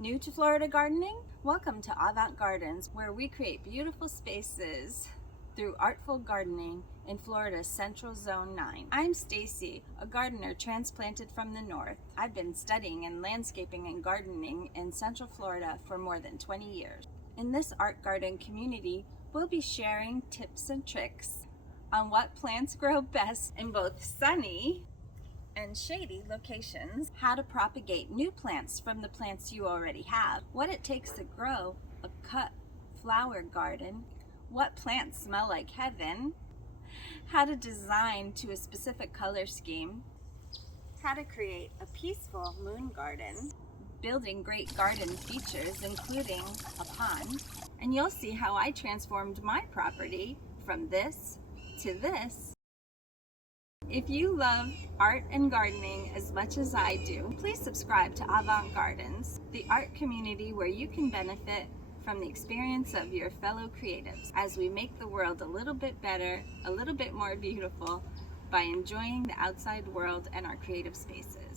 New to Florida gardening? Welcome to AvantGardens, where we create beautiful spaces through artful gardening in Florida's Central Zone 9. I'm Stacy, a gardener transplanted from the north. I've been studying in landscaping and gardening in Central Florida for more than 20 years. In this art garden community, we'll be sharing tips and tricks on what plants grow best in both sunny and shady locations, how to propagate new plants from the plants you already have, what it takes to grow a cut flower garden, what plants smell like heaven, how to design to a specific color scheme, how to create a peaceful moon garden, building great garden features including a pond, and you'll see how I transformed my property from this to this. If you love art and gardening as much as I do, please subscribe to AvantGardens, the art community where you can benefit from the experience of your fellow creatives as we make the world a little bit better, a little bit more beautiful by enjoying the outside world and our creative spaces.